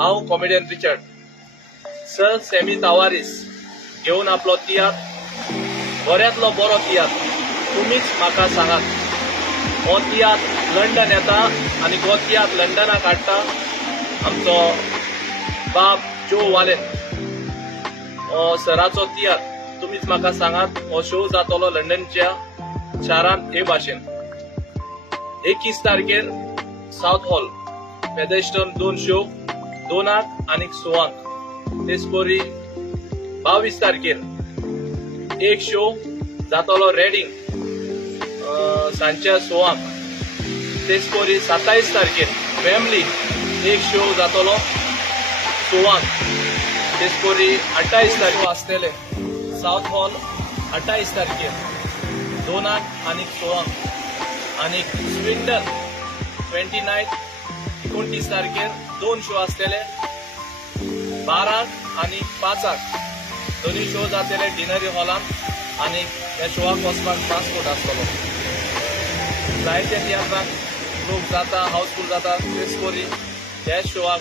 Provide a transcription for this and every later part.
हांव comedian Richard sir Sammy तावारीस घेवन आपलो तियात्र बऱ्यांतलो बरो तियात्र तुमीच म्हाका सांगात। हो तियात्र लंडन येता आनी हो तियात्र लंडनाक हाडटा आमचो बाब जो वालेन। हो सराचो तियात्र तुमीच म्हाका सांगात। हो शो जातलो लंडनच्या शारांत हे भाशेन 21 तारखेर साउथ हॉल पेदेस्टन 2 शो 2 आनी 6 तेचपरी 22 तारखेर एक शो जातलो रेडिंग सांजच्या 6 तेचपरी 27 तारखेर फॅमिली एक शो जातलो 6 तेचपरी 28 तारखेर आसतले साउथ हॉल 28 तारखेर 2 आनी 6 आनी स्विंडन 29 तारखेर 2 शो आसतले 12 आनी 5 दोन्ही शो जातले डिनरी हॉलान आनी ह्या शोवाक वचपाक ट्रान्सपोर्ट आसतलो। जायत्या तियात्रांक लोक जाता हाऊसफुल जाता तेचपरी ह्या शोवाक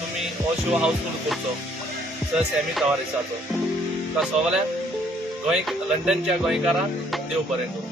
तुम्ही हो शो हाऊसफुल करचो सर सॅमी तावारीसाचो। सगळ्या लंडनच्या गोंयकारांक देव बरें करूं।